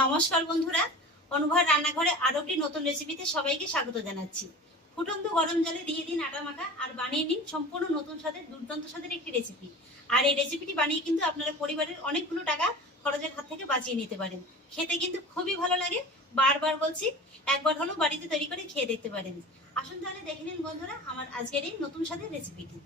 নমস্কার বন্ধুরা। অনুভব রান্নাঘরে আরও একটি নতুন রেসিপিতে সবাইকে স্বাগত জানাচ্ছি। ফুটন্ত গরম জলে দিয়ে দিন আটা মাখা আর বানিয়ে নিন সম্পূর্ণ নতুন স্বাদের, দুর্দান্ত স্বাদের একটি রেসিপি আর এই রেসিপিটি বানিয়ে কিন্তু আপনারা পরিবারের অনেকগুলো টাকা খরচের হাত থেকে বাঁচিয়ে নিতে পারেন। খেতে কিন্তু খুবই ভালো লাগে। বারবার বলছি, একবার হলেও বাড়িতে তৈরি করে খেয়ে দেখতে পারেন। আসুন তাহলে দেখে নিন বন্ধুরা আমার আজকের এই নতুন স্বাদের রেসিপিটি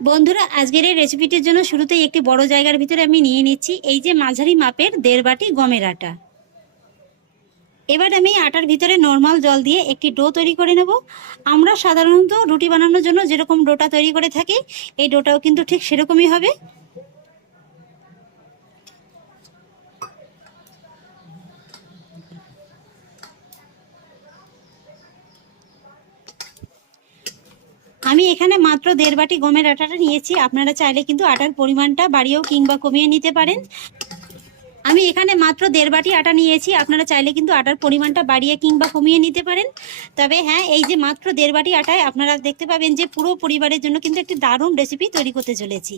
বন্ধুরা, আজকের এই রেসিপিটির জন্য শুরুতেই একটি বড় জায়গার ভিতরে আমি নিয়ে নিচ্ছি এই যে মাঝারি মাপের দেড় বাটি গমের আটা। এবার আমি আটার ভিতরে নর্মাল জল দিয়ে একটি ডো তৈরি করে নেব। আমরা সাধারণত রুটি বানানোর জন্য যেরকম ডোটা তৈরি করে থাকি, এই ডোটাও কিন্তু ঠিক সেরকমই হবে আমি এখানে মাত্র দেড় বাটি গমের আটাটা নিয়েছি। আপনারা চাইলে কিন্তু আটার পরিমাণটা বাড়িয়েও কিংবা কমিয়ে নিতে পারেন। আমি এখানে মাত্র দেড় বাটি আটা নিয়েছি। আপনারা চাইলে কিন্তু আটার পরিমাণটা বাড়িয়ে কিংবা কমিয়ে নিতে পারেন। তবে হ্যাঁ এই যে মাত্র দেড় বাটি আটায় আপনারা দেখতে পাবেন যে পুরো পরিবারের জন্য কিন্তু একটি দারুণ রেসিপি তৈরি করতে চলেছি।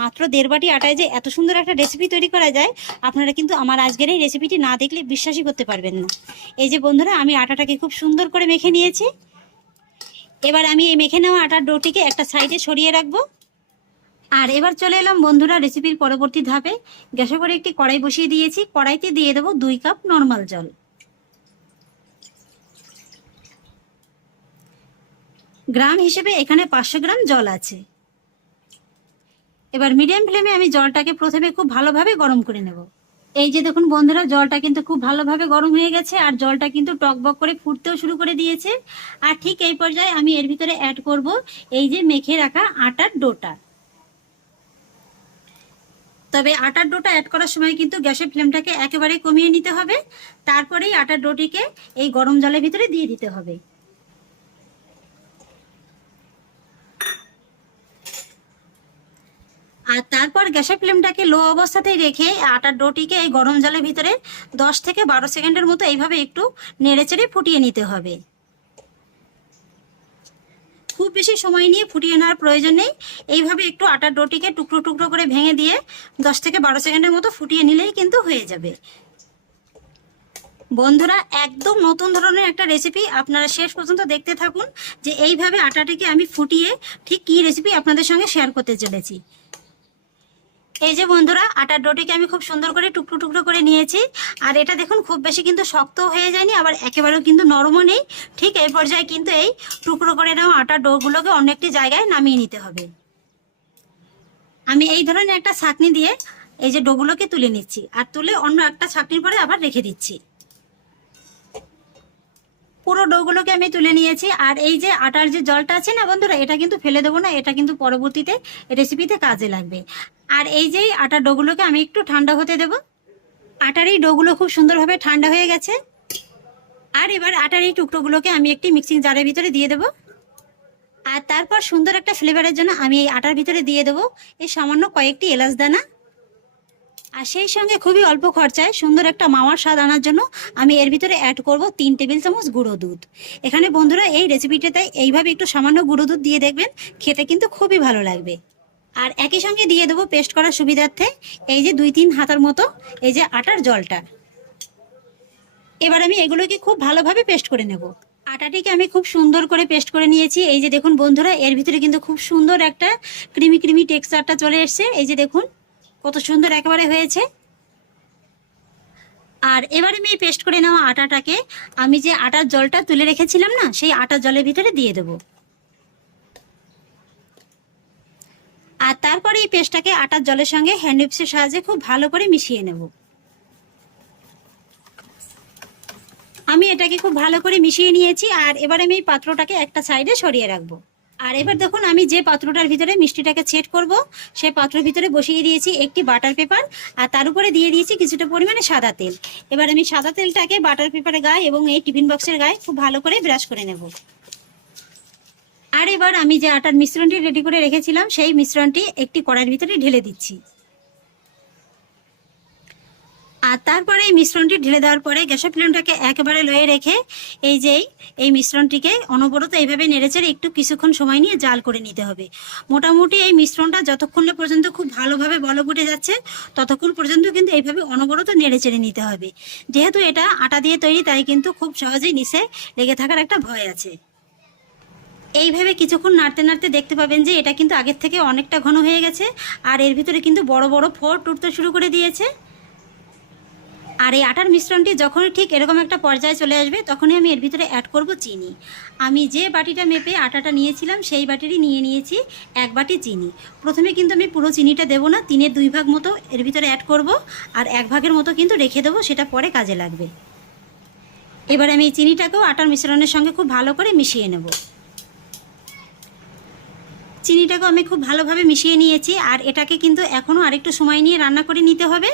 মাত্র দেড় বাটি আটায় যে এত সুন্দর একটা রেসিপি তৈরি করা যায়, আপনারা কিন্তু আমার আজকের এই রেসিপিটি না দেখলে বিশ্বাসই করতে পারবেন না। এই যে বন্ধুরা, আমি আটাটাকে খুব সুন্দর করে মেখে নিয়েছি। এবার আমি এই মেখে নেওয়া আটার ডোটিকে একটা সাইডে সরিয়ে রাখব। আর এবার চলে এলাম বন্ধুরা রেসিপির পরবর্তী ধাপে। গ্যাসে করে একটি কড়াই বসিয়ে দিয়েছি। কড়াইতে দিয়ে দেবো দুই কাপ নর্মাল জল। গ্রাম হিসেবে এখানে পাঁচশো গ্রাম জল আছে। এবার মিডিয়াম ফ্লেমে আমি জলটাকে প্রথমে খুব ভালোভাবে গরম করে নেব। এই যে দেখুন বন্ধুরা, জলটা কিন্তু খুব ভালোভাবে গরম হয়ে গেছে আর জলটা কিন্তু টকবক করে ফুটতেও শুরু করে দিয়েছে। আর ঠিক এই পর্যায়ে আমি এর ভিতরে অ্যাড করব এই যে মেখে রাখা আটার ডোটা। তবে আটার ডোটা অ্যাড করার সময় কিন্তু গ্যাসের ফ্লেমটাকে একেবারে কমিয়ে নিতে হবে। তারপরেই আটার ডোটিকে এই গরম জলের ভিতরে দিয়ে দিতে হবে আর তারপর গ্যাসের ফ্লেমটাকে লো অবস্থাতেই রেখে আটার ডোটিকে এই গরম জলের ভিতরে দশ থেকে বারো সেকেন্ডের মতো এইভাবে একটু নেড়েচেড়ে ফুটিয়ে নিতে হবে। খুব বেশি সময় নিয়ে ফুটিয়ে নেওয়ার প্রয়োজন নেই। এইভাবে একটু আটার ডোটিকে টুকরো টুকরো করে ভেঙে দিয়ে দশ থেকে বারো সেকেন্ডের মতো ফুটিয়ে নিলেই কিন্তু হয়ে যাবে। বন্ধুরা, একদম নতুন ধরনের একটা রেসিপি আপনারা শেষ পর্যন্ত দেখতে থাকুন যে এইভাবে আটাটিকে আমি ফুটিয়ে ঠিক কী রেসিপি আপনাদের সঙ্গে শেয়ার করতে চলেছি। এই যে বন্ধুরা, আটার ডোটিকে আমি খুব সুন্দর করে টুকরো টুকরো করে নিয়েছি। আর এটা দেখুন, খুব বেশি কিন্তু শক্ত হয়ে যায়নি, আবার একেবারেও কিন্তু নরমও নেই। ঠিক এই পর্যায়ে কিন্তু এই টুকরো করে নেওয়া আটার ডোগুলোকে অনেকটি জায়গায় নামিয়ে নিতে হবে। আমি এই ধরনের একটা ছাঁকনি দিয়ে এই যে ডোগুলোকে তুলে নিচ্ছি, আর তুলে অন্য একটা ছাঁকনির পরে আবার রেখে দিচ্ছি। পুরো ডোগুলোকে আমি তুলে নিয়েছি। আর এই যে আটার যে জলটা আছে না বন্ধুরা, এটা কিন্তু ফেলে দেবো না, এটা কিন্তু পরবর্তীতে রেসিপিতে কাজে লাগবে। আর এই যে আটার ডোগুলোকে আমি একটু ঠান্ডা হতে দেব। আটার এই ডোগুলো খুব সুন্দরভাবে ঠান্ডা হয়ে গেছে। আর এবার আটার এই টুকরোগুলোকে আমি একটি মিক্সিং জারের ভিতরে দিয়ে দেব। আর তারপর সুন্দর একটা ফ্লেভারের জন্য আমি এই আটার ভিতরে দিয়ে দেবো। এই সামান্য কয়েকটি এলাচ দানা। আর সেই সঙ্গে খুবই অল্প খরচায় সুন্দর একটা মাওয়ার স্বাদ আনার জন্য আমি এর ভিতরে অ্যাড করব তিন টেবিল চামচ গুঁড়ো দুধ। এখানে বন্ধুরা এই রেসিপিটাতে এইভাবে একটু সামান্য গুঁড়ো দুধ দিয়ে দেখবেন, খেতে কিন্তু খুবই ভালো লাগবে। আর একই সঙ্গে দিয়ে দেবো পেস্ট করার সুবিধার্থে এই যে দুই তিন হাতার মতো এই যে আটার জলটা। এবার আমি এগুলোকে খুব ভালোভাবে পেস্ট করে নেব। আটাটিকে আমি খুব সুন্দর করে পেস্ট করে নিয়েছি। এই যে দেখুন বন্ধুরা, এর ভিতরে কিন্তু খুব সুন্দর একটা ক্রিমি ক্রিমি টেক্সচারটা চলে এসছে। এই যে দেখুন কত সুন্দর একেবারে হয়েছে। আর এবারে আমি পেস্ট করে নেওয়া আটাটাকে আমি যে আটার জলটা তুলে রেখেছিলাম না, সেই আটার জলের ভিতরে দিয়ে দেব। আর তারপরে এই পেস্টটাকে আটার জলের সঙ্গে হ্যান্ড উইপসের সাহায্যে খুব ভালো করে মিশিয়ে নেব। আমি এটাকে খুব ভালো করে মিশিয়ে নিয়েছি, আর এবার আমি এই পাত্রটাকে একটা সাইডে সরিয়ে রাখব। আর এবার দেখুন আমি যে পাত্রটার ভিতরে মিষ্টিটাকে ছেট করব, সেই পাত্রের ভিতরে বসিয়ে দিয়েছি একটি বাটার পেপার আর তার উপরে দিয়ে দিয়েছি কিছুটা পরিমাণে সাদা তেল। এবার আমি সাদা তেলটাকে বাটার পেপারের গায়ে এবং এই টিফিন বক্সের গায়ে খুব ভালো করে ব্রাশ করে নেব। আর এবার আমি যে আটার মিশ্রণটি রেডি করে রেখেছিলাম, সেই মিশ্রণটি একটি কড়াইয়ের ভিতরে ঢেলে দিচ্ছি। আর তারপরে এই মিশ্রণটি ঢেলে দেওয়ার পরে গ্যাসের ফ্লেমটাকে একেবারে লয়ে রেখে এই যে এই মিশ্রণটিকে অনবরত এইভাবে নেড়েচেড়ে একটু কিছুক্ষণ সময় নিয়ে জাল করে নিতে হবে। মোটামুটি এই মিশ্রণটা যতক্ষণ পর্যন্ত খুব ভালোভাবে বল ফুটে যাচ্ছে, ততক্ষণ পর্যন্ত কিন্তু এইভাবে অনবরত নেড়েচেড়ে নিতে হবে। যেহেতু এটা আটা দিয়ে তৈরি, তাই কিন্তু খুব সহজেই নিচে লেগে থাকার একটা ভয় আছে। এইভাবে কিছুক্ষণ নাড়তে নাড়তে দেখতে পাবেন যে এটা কিন্তু আগের থেকে অনেকটা ঘন হয়ে গেছে, আর এর ভিতরে কিন্তু বড় বড় ফোর টুটতে শুরু করে দিয়েছে। আর এই আটার মিশ্রণটি যখন ঠিক এরকম একটা পর্যায়ে চলে আসবে, তখনই আমি এর ভিতরে অ্যাড করব চিনি। আমি যে বাটিটা মেপে আটাটা নিয়েছিলাম, সেই বাটিরই নিয়ে নিয়েছি এক বাটি চিনি। প্রথমে কিন্তু আমি পুরো চিনিটা দেবো না, তিনের দুই ভাগ মতো এর ভিতরে অ্যাড করব আর এক ভাগের মতো কিন্তু রেখে দেবো, সেটা পরে কাজে লাগবে। এবার আমি চিনিটাকেও আটার মিশ্রণের সঙ্গে খুব ভালো করে মিশিয়ে নেব। চিনিটাকেও আমি খুব ভালোভাবে মিশিয়ে নিয়েছি আর এটাকে কিন্তু এখনও আরেকটু সময় নিয়ে রান্না করে নিতে হবে।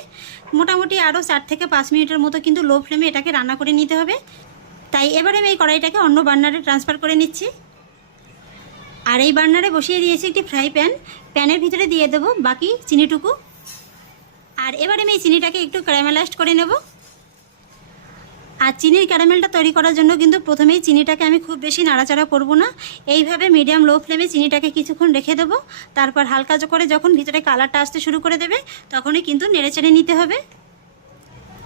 মোটামুটি আরও চার থেকে পাঁচ মিনিটের মতো কিন্তু লো ফ্লেমে এটাকে রান্না করে নিতে হবে। তাই এবারে আমি এই কড়াইটাকে অন্য বার্নারে ট্রান্সফার করে নিচ্ছি। আর এই বার্নারে বসিয়ে দিয়েছি একটি ফ্রাই প্যান। প্যানের ভিতরে দিয়ে দেবো বাকি চিনিটুকু। আর এবারে আমি এই চিনিটাকে একটু ক্যারামেলাইজড করে নেব। আর চিনির ক্যারামেলটা তৈরি করার জন্য কিন্তু প্রথমেই চিনিটাকে আমি খুব বেশি নাড়াচাড়া করব না। এইভাবে মিডিয়াম লো ফ্লেমে চিনিটাকে কিছুক্ষণ রেখে দেবো। তারপর হালকা করে যখন ভিতরে কালারটা আসতে শুরু করে দেবে, তখনই কিন্তু নেড়েচেড়ে নিতে হবে।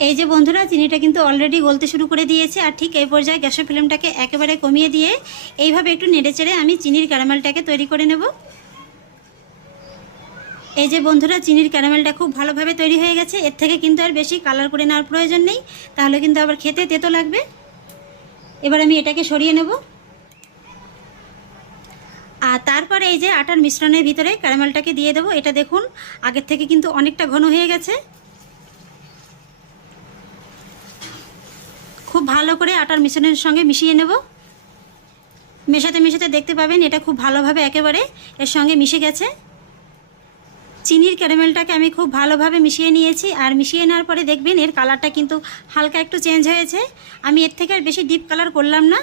এই যে বন্ধুরা, চিনিটা কিন্তু অলরেডি গলতে শুরু করে দিয়েছে আর ঠিক এই পর্যায়ে গ্যাসের ফ্লেমটাকে একেবারে কমিয়ে দিয়ে এইভাবে একটু নেড়েচেড়ে আমি চিনির ক্যারামেলটাকে তৈরি করে নেব। এই যে বন্ধুরা, চিনির ক্যারামেলটা খুব ভালোভাবে তৈরি হয়ে গেছে। এর থেকে কিন্তু আর বেশি কালার করে নেওয়ার প্রয়োজন নেই। তাহলে কিন্তু আবার খেতে তেতো লাগবে। এবার আমি এটাকে সরিয়ে নেব। আর তারপরে এই যে আটার মিশ্রণের ভিতরে ক্যারামেলটাকে দিয়ে দেবো। এটা দেখুন, আগের থেকে কিন্তু অনেকটা ঘন হয়ে গেছে। খুব ভালো করে আটার মিশ্রণের সঙ্গে মিশিয়ে নেব। মেশাতে মেশাতে দেখতে পাবেন, এটা খুব ভালোভাবে একেবারে এর সঙ্গে মিশে গেছে। চিনির ক্যারামেলটাকে আমি খুব ভালোভাবে মিশিয়ে নিয়েছি। আর মিশিয়ে নেওয়ার পরে দেখবেন এর কালারটা কিন্তু হালকা একটু চেঞ্জ হয়েছে। আমি এর থেকে আর বেশি ডিপ কালার করলাম না।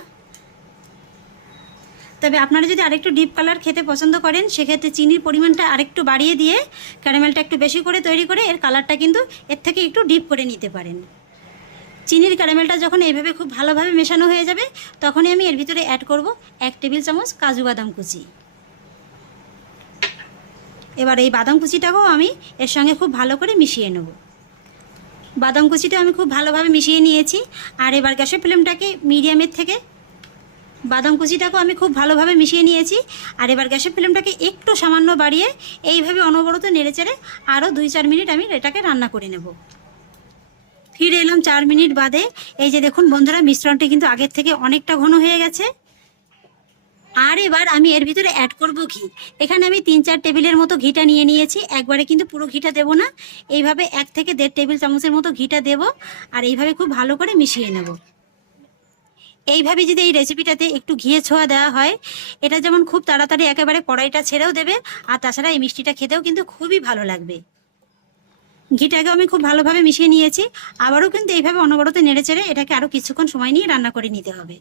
তবে আপনারা যদি আরেকটু ডিপ কালার খেতে পছন্দ করেন, সেক্ষেত্রে চিনির পরিমাণটা আরেকটু বাড়িয়ে দিয়ে ক্যারামেলটা একটু বেশি করে তৈরি করে এর কালারটা কিন্তু এর থেকে একটু ডিপ করে নিতে পারেন। চিনির ক্যারামেলটা যখন এইভাবে খুব ভালোভাবে মেশানো হয়ে যাবে, তখনই আমি এর ভিতরে অ্যাড করব এক টেবিল চামচ কাজু বাদাম কুচি। এবার এই বাদাম কুচিটাকেও আমি এর সঙ্গে খুব ভালো করে মিশিয়ে নেব। বাদাম কুচিটা আমি খুব ভালোভাবে মিশিয়ে নিয়েছি। আর এবার গ্যাসের ফ্লেমটাকে মিডিয়ামের থেকে বাদাম কুচিটাকেও আমি খুব ভালোভাবে মিশিয়ে নিয়েছি। আর এবার গ্যাসের ফ্লেমটাকে একটু সামান্য বাড়িয়ে এইভাবে অনবরত নেড়েচেড়ে আরও দুই চার মিনিট আমি এটাকে রান্না করে নেব। ফিরে এলাম চার মিনিট বাদে। এই যে দেখুন বন্ধুরা, মিশ্রণটি কিন্তু আগের থেকে অনেকটা ঘন হয়ে গেছে। আর এবার আমি এর ভিতরে অ্যাড করব ঘি। এখানে আমি তিন চার টেবিলের মতো ঘিটা নিয়ে নিয়েছি। একবারে কিন্তু পুরো ঘিটা দেবো না। এইভাবে এক থেকে দেড় টেবিল চামচের মতো ঘিটা দেব আর এইভাবে খুব ভালো করে মিশিয়ে নেব। এইভাবে যদি এই রেসিপিটাতে একটু ঘিয়ে ছোঁয়া দেওয়া হয়, এটা যেমন খুব তাড়াতাড়ি একেবারে কড়াইটা ছেড়েও দেবে আর তাছাড়া এই মিষ্টিটা খেতেও কিন্তু খুবই ভালো লাগবে। ঘিটাকে আমি খুব ভালোভাবে মিশিয়ে নিয়েছি। আবারও কিন্তু এইভাবে অনবরত নেড়ে চেড়ে এটাকে আরও কিছুক্ষণ সময় নিয়ে রান্না করে নিতে হবে।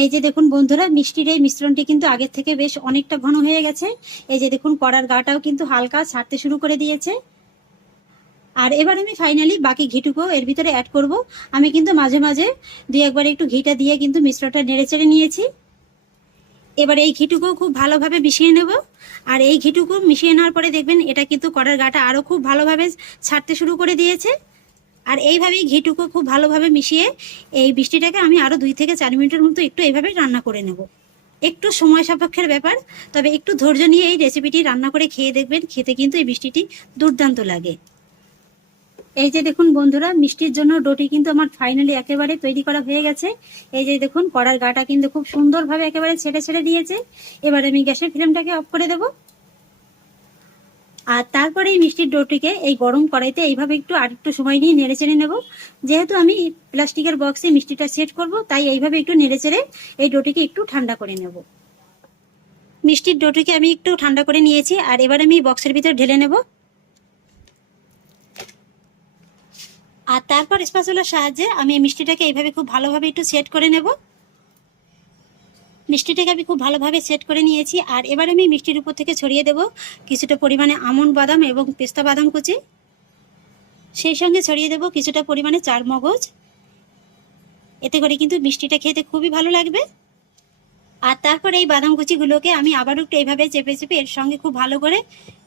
এই যে দেখুন বন্ধুরা, মিষ্টির এই মিশ্রণটি কিন্তু আগের থেকে বেশ অনেকটা ঘন হয়ে গেছে। এই যে দেখুন, কড়ার গাটাও কিন্তু হালকা ছাড়তে শুরু করে দিয়েছে। আর এবার আমি ফাইনালি বাকি ঘিটুকো এর ভিতরে অ্যাড করব। আমি কিন্তু মাঝে মাঝে দুই একবার একটু ঘিটা দিয়ে কিন্তু মিশ্রণটা নেড়ে চেড়ে নিয়েছি। এবার এই ঘিটুকু খুব ভালোভাবে মিশিয়ে নেব। আর এই ঘিটুকু মিশিয়ে নেওয়ার পরে দেখবেন, এটা কিন্তু কড়ার গাটা আরও খুব ভালোভাবে ছাড়তে শুরু করে দিয়েছে। আর এইভাবেই ঘিটুকু খুব ভালোভাবে মিশিয়ে এই বৃষ্টিটাকে আমি আরও দুই থেকে চার মিনিটের মতো একটু এইভাবে রান্না করে নেব। একটু সময় সাপেক্ষের ব্যাপার, তবে একটু ধৈর্য নিয়ে এই রেসিপিটি রান্না করে খেয়ে দেখবেন, খেতে কিন্তু এই বৃষ্টিটি দুর্দান্ত লাগে। এই যে দেখুন বন্ধুরা, মিষ্টির জন্য ডোটি কিন্তু আমার ফাইনালি একেবারে তৈরি করা হয়ে গেছে। এই যে দেখুন, কড়ার গাটা কিন্তু খুব সুন্দরভাবে একেবারে ছেড়ে ছেড়ে দিয়েছে। এবার আমি গ্যাসের ফ্লেমটাকে অফ করে দেব। আর তারপরে এই মিষ্টির ডোটিকে এই গরম কড়াইতে এইভাবে একটু আর একটু সময় নিয়ে নেড়ে চেড়ে নেব। যেহেতু আমি প্লাস্টিকের বক্সে মিষ্টিটা সেট করব, তাই এইভাবে একটু নেড়ে চেড়ে এই ডোটিকে একটু ঠান্ডা করে নেব। মিষ্টির ডোটিকে আমি একটু ঠান্ডা করে নিয়েছি, আর এবার আমি বক্সের ভিতরে ঢেলে নেব। আর তারপর স্পাচুলার সাহায্যে আমি মিষ্টিটাকে এইভাবে খুব ভালোভাবে একটু সেট করে নেব। মিষ্টিটাকে আমি খুব ভালোভাবে সেট করে নিয়েছি। আর এবার আমি মিষ্টির উপর থেকে ছড়িয়ে দেব কিছুটা পরিমাণে আমন্ড বাদাম এবং পেস্তা বাদাম কুচি। সেই সঙ্গে ছড়িয়ে দেবো কিছুটা পরিমাণে চার মগজ। এতে করে কিন্তু মিষ্টিটা খেতে খুবই ভালো লাগবে। আর তারপর এই বাদাম কুচিগুলোকে আমি আবারও একটু এইভাবে চেপে চেপে এর সঙ্গে খুব ভালো করে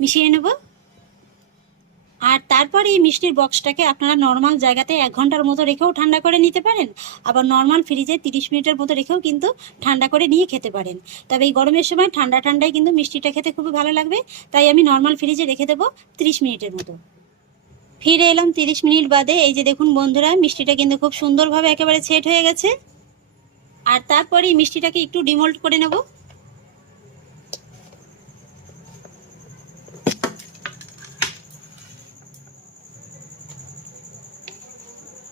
মিশিয়ে নেব। আর তারপর এই মিষ্টির বক্সটাকে আপনারা নর্মাল জায়গাতে এক ঘণ্টার মতো রেখেও ঠান্ডা করে নিতে পারেন। আবার নর্মাল ফ্রিজে তিরিশ মিনিটের মতো রেখেও কিন্তু ঠান্ডা করে নিয়ে খেতে পারেন। তবে এই গরমের সময় ঠান্ডা ঠান্ডায় কিন্তু মিষ্টিটা খেতে খুবই ভালো লাগবে। তাই আমি নর্মাল ফ্রিজে রেখে দেবো তিরিশ মিনিটের মতো। ফিরে এলাম তিরিশ মিনিট বাদে। এই যে দেখুন বন্ধুরা, মিষ্টিটা কিন্তু খুব সুন্দরভাবে একেবারে সেট হয়ে গেছে। আর তারপরে এই মিষ্টিটাকে একটু ডিমোল্ড করে নেব।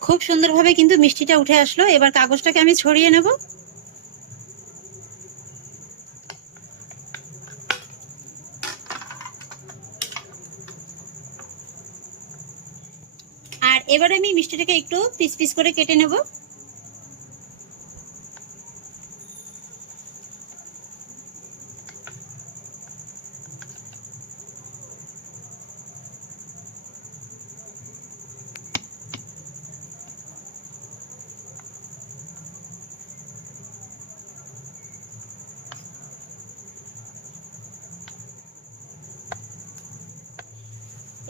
খুব সুন্দরভাবে কিন্তু মিষ্টিটা উঠে আসলো। এবার কাগজটাকে আমি ছড়িয়ে নেব। আর এবার আমি মিষ্টিটাকে একটু পিস পিস করে কেটে নেব।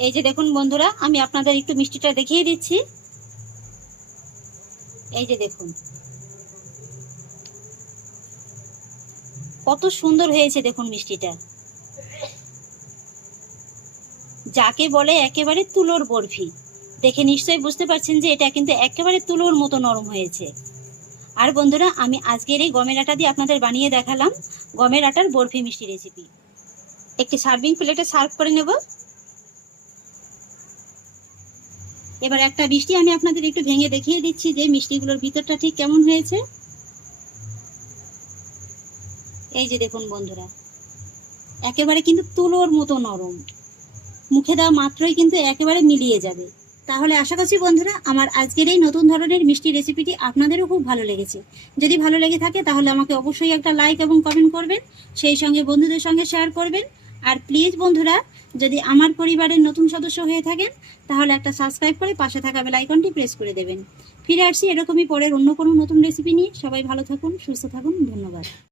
এই যে দেখুন বন্ধুরা, আমি আপনাদের একটু মিষ্টিটা দেখিয়ে দিচ্ছি। এই যে দেখুন। কত সুন্দর হয়েছে দেখুন মিষ্টিটা। যাকে বলে একেবারে তুলোর বরফি। দেখে নিশ্চয়ই বুঝতে পারছেন যে এটা কিন্তু একেবারে তুলোর মতো নরম হয়েছে। আর বন্ধুরা, আমি আজকের এই গমের আটা দিয়ে আপনাদের বানিয়ে দেখালাম গমের আটার বরফি মিষ্টি রেসিপি একটি সার্ভিং প্লেটে সার্ভ করে নেব। এবার একটা মিষ্টি আমি আপনাদের একটু ভেঙে দেখিয়ে দিচ্ছি যে মিষ্টিগুলোর ভিতরটা ঠিক কেমন হয়েছে। এই যে দেখুন বন্ধুরা, একেবারে কিন্তু তুলোর মতো নরম। মুখে দেওয়া মাত্রই কিন্তু একেবারে মিলিয়ে যাবে। তাহলে আশা করছি বন্ধুরা, আমার আজকের এই নতুন ধরনের মিষ্টি রেসিপিটি আপনাদেরও খুব ভালো লেগেছে। যদি ভালো লেগে থাকে, তাহলে আমাকে অবশ্যই একটা লাইক এবং কমেন্ট করবেন। সেই সঙ্গে বন্ধুদের সঙ্গে শেয়ার করবেন। আর প্লিজ বন্ধুরা যদি আমার পরিবারের নতুন সদস্য হয়ে থাকেন, তাহলে একটা সাবস্ক্রাইব করে পাশে থাকা বেল আইকনটি প্রেস করে দেবেন। ফিরে আসছি এরকমই পরের অন্য কোনো নতুন রেসিপি নিয়ে। সবাই ভালো থাকুন, সুস্থ থাকুন, ধন্যবাদ।